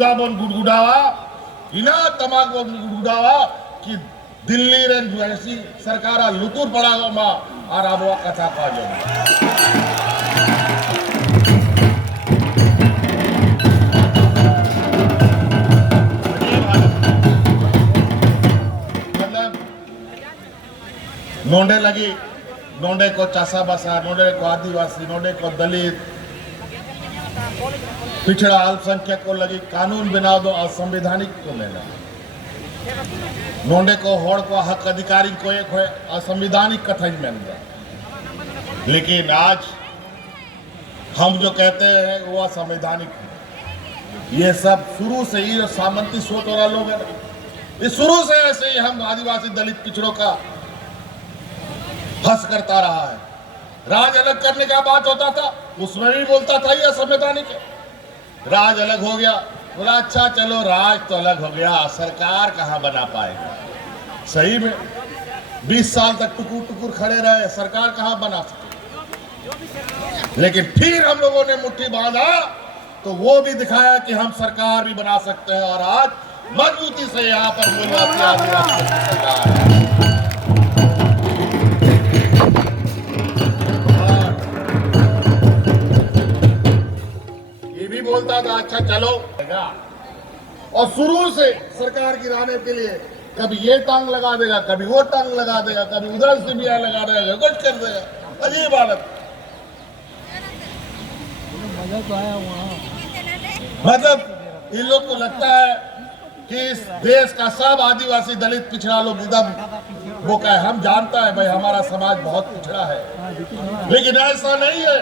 जुदाबन गुड़गुड़ावा इना तमाक गुड़गुड़ावा कि दिल्ली रे जैसी सरकारा लुतुर पड़ावा मां और आबवा कथा पाजो मतलब नोंडे लगी नोंडे को चासा बसा नोंडे को आदिवासी नोंडे को दलित पिछड़ा अल्पसंख्यक को लगी कानून बना दो असंवैधानिक को लेना नोंडे को होड़ को हक अधिकारी को एक है असंवैधानिक कथन में लेकिन आज हम जो कहते हैं वो असंवैधानिक है। ये सब शुरू से ही सामंती सोच वाला लोग है ये शुरू से ऐसे ही हम आदिवासी दलित पिछड़ों का हंस करता रहा है। राज अलग करने का बात होता था उसमें भी बोलता था ये असंवैधानिक है। राज अलग हो गया बोला अच्छा चलो राज तो अलग हो गया सरकार कहां बना पाएगा। सही में 20 साल तक टुकुर टुकुर खड़े रहे सरकार कहां बना सके। लेकिन फिर हम लोगों ने मुट्ठी बांधा तो वो भी दिखाया कि हम सरकार भी बना सकते हैं और आज मजबूती से यहाँ पर आदिवासी सरकार है। बोलता था अच्छा चलो और शुरू से सरकार गिराने के लिए कभी ये टांग लगा देगा कभी वो टांग लगा देगा कभी उधर से भी लगा देगा कुछ कर देगा अजीब हालत। मतलब इन लोग को लगता है कि इस देश का सब आदिवासी दलित पिछड़ा लोग एकदम वो क्या है हम जानता है भाई हमारा समाज बहुत पिछड़ा है लेकिन ऐसा नहीं है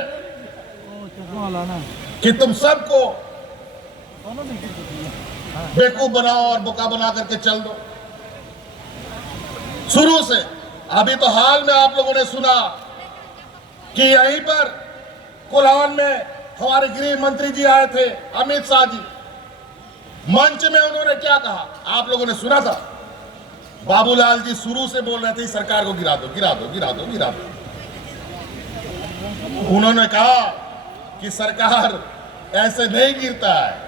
कि तुम सबको बेवकूफ बनाओ और बोका बना करके चल दो। शुरू से अभी तो हाल में आप लोगों ने सुना कि यहीं पर कोल्हान में हमारे गृह मंत्री जी आए थे अमित शाह जी मंच में उन्होंने क्या कहा आप लोगों ने सुना था। बाबूलाल जी शुरू से बोल रहे थे सरकार को गिरा दो गिरा दो गिरा दो गिरा दो। उन्होंने कहा कि सरकार ऐसे नहीं गिरता है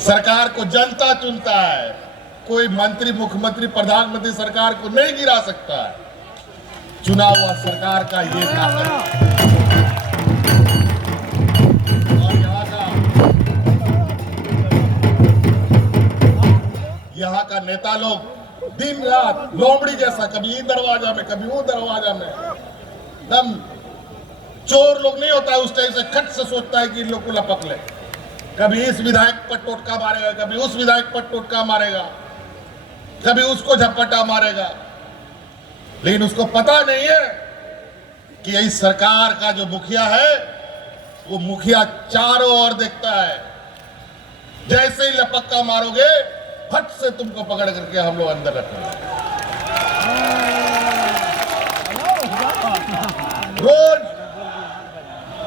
सरकार को जनता चुनता है कोई मंत्री मुख्यमंत्री प्रधानमंत्री सरकार को नहीं गिरा सकता है चुना हुआ सरकार का ये ताकत। और यहाँ का नेता लोग दिन रात लोमड़ी जैसा कभी इस दरवाजा में कभी वो दरवाजा में दम चोर लोग नहीं होता है उस टाइप से खट से सोचता है कि इन लोग को लपक ले कभी इस विधायक पर टोटका मारेगा कभी उस विधायक पर टोटका मारेगा कभी उसको झपटा मारेगा लेकिन उसको पता नहीं है कि इस सरकार का जो मुखिया है वो मुखिया चारों ओर देखता है जैसे ही लपक्का मारोगे फट से तुमको पकड़ करके हम लोग अंदर रखेंगे।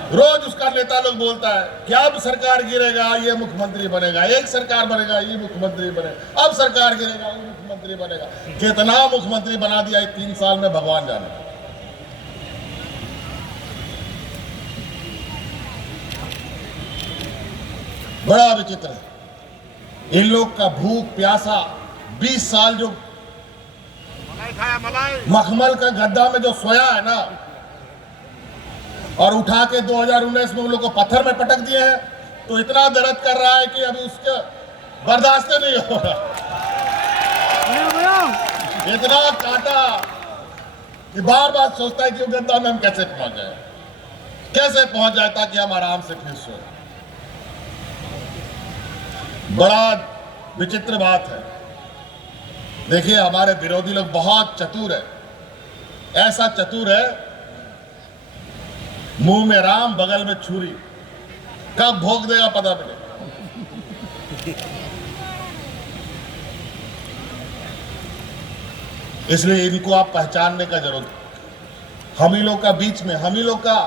रोज उसका नेता लोग बोलता है कि अब सरकार गिरेगा ये मुख्यमंत्री बनेगा एक सरकार बनेगा ये मुख्यमंत्री बनेगा अब सरकार गिरेगा ये मुख्यमंत्री बनेगा। कितना मुख्यमंत्री बना दिया 3 साल में भगवान जाने। बड़ा विचित्र है इन लोग का भूख प्यासा 20 साल जो मखमल का गड्ढा में जो सोया है ना और उठा के 2019 में उन लोग को पत्थर में पटक दिए हैं तो इतना दर्द कर रहा है कि अभी उसके बर्दाश्त नहीं हो रहा। इतना काटा कि बार बार सोचता है कि गड्ढा में हम कैसे पहुंच जाए ताकि हम आराम से फिर सोए। बड़ा विचित्र बात है। देखिए हमारे विरोधी लोग बहुत चतुर है ऐसा चतुर है मुंह में राम बगल में छुरी कब भोग देगा पता नहीं। इसलिए इनको आप पहचानने का जरूरत। हम ही लोग का बीच में हम ही लोग का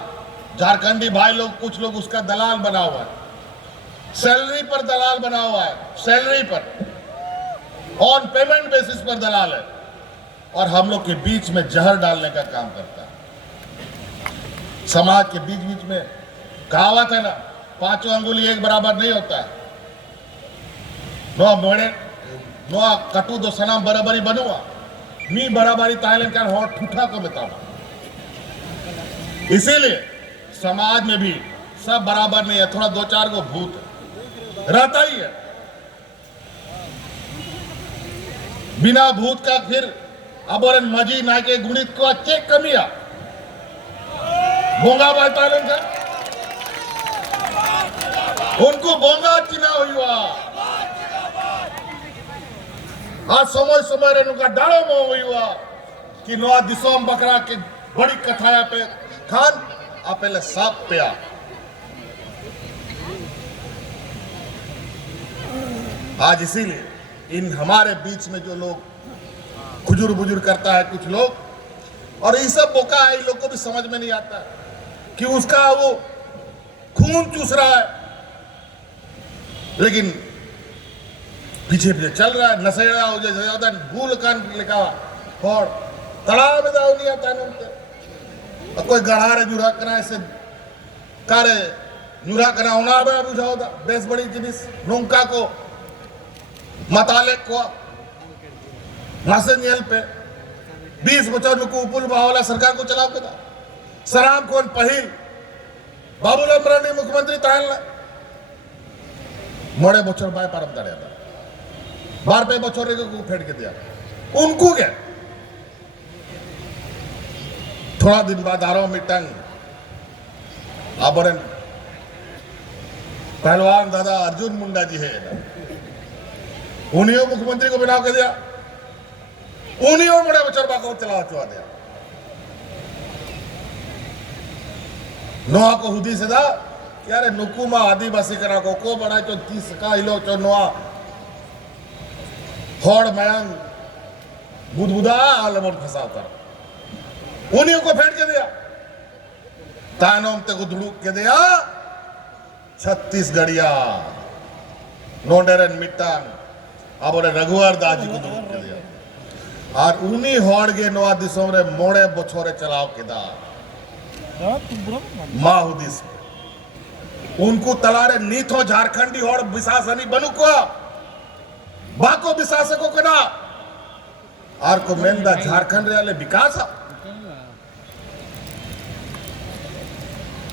झारखंडी भाई लोग कुछ लोग उसका दलाल बना हुआ है सैलरी पर दलाल बना हुआ है सैलरी पर ऑन पेमेंट बेसिस पर दलाल है और हम लोग के बीच में जहर डालने का काम करता है। समाज के बीच बीच में कहावत है ना 5 अंगुली एक बराबर नहीं होता है नो मोड़े नो कटु दो सनाम बराबरी बनुआ मी बराबरी ताइलन का हॉट ठूठा को बतावा। इसीलिए समाज में भी सब बराबर नहीं है, थोड़ा दो चार को भूत रहता ही है। बिना भूत का फिर अब और मजी ना के गुणित को अच्छे कमिया बोंगा बाय तालन का उनको बोंगा चिना हुआ आज समय समय रे नुका डालो मो हुआ कि नवा दिसोम बकरा के बड़ी कथाया पे खान पहले साप पे आ आज इसीलिए इन हमारे बीच में जो लोग खुजुर बुजुर करता है कुछ लोग और ये सब बोका है, इन लोग को भी समझ में नहीं आता कि उसका वो खून चूस रहा है लेकिन पीछे पीछे चल रहा है नशेड़ा हो जाए भूल कान लिखा और तालाब में जाओ नहीं आता है कोई गढ़ा रे जुरा करा से कारे जुरा करा होना बुझाओ बेस बड़ी जिनिस नौका को मताले को नासेनियल पे 20 बच्चों को उपुल बावला सरकार को चलाव के था सराम कौन पहिल बाबूलाल मराठी मुख्यमंत्री तायल मोड़े बच्चों बाय परम दड़े था 12 बच्चों को फेंक के दिया उनको क्या थोड़ा दिन बाद आरो मिटंग आबरन पहलवान दादा अर्जुन मुंडा जी है उन्हीं मुख्यमंत्री को बिना के दिया उन्हीं बड़े बचरबा को चला चुआ दिया नोआ को हुदी से दा यार नुकुमा आदिवासी करा को बड़ा चो 30 का इलो चो नोआ होड़ मयंग बुदबुदा आलमोन फसाव कर उन्हीं को फेंक के दिया तानोम ते को धुड़ूक के दिया छत्तीसगढ़िया नोडेरन मिट्टान अब रघुवर दास जी को धुड़ूक के दिया और उन्हीं होड़ के नवा दिसों रे मोड़े बछोरे चलाव के दा माहुदिस उनको तलारे नीथो झारखंडी होड़ विशासनी बनू को बाको विशासको कना और को मेंदा झारखंड रे विकास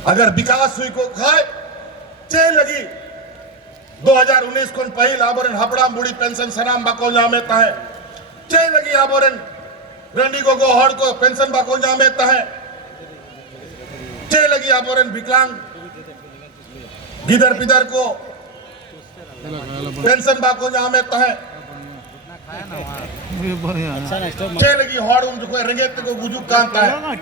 अगर विकास हुई को खाए चे लगी 2019 को पहिल आबरन हपड़ा बुड़ी पेंशन सनाम बाको जामेता है चे लगी आबरन रंडी को गोहड़ को पेंशन बाको जामेता है चे लगी आबरन विकलांग गिदर पिदर को पेंशन बाको जामेता है चे लगी हड़ जो रेंगेत को गुजुक कांता है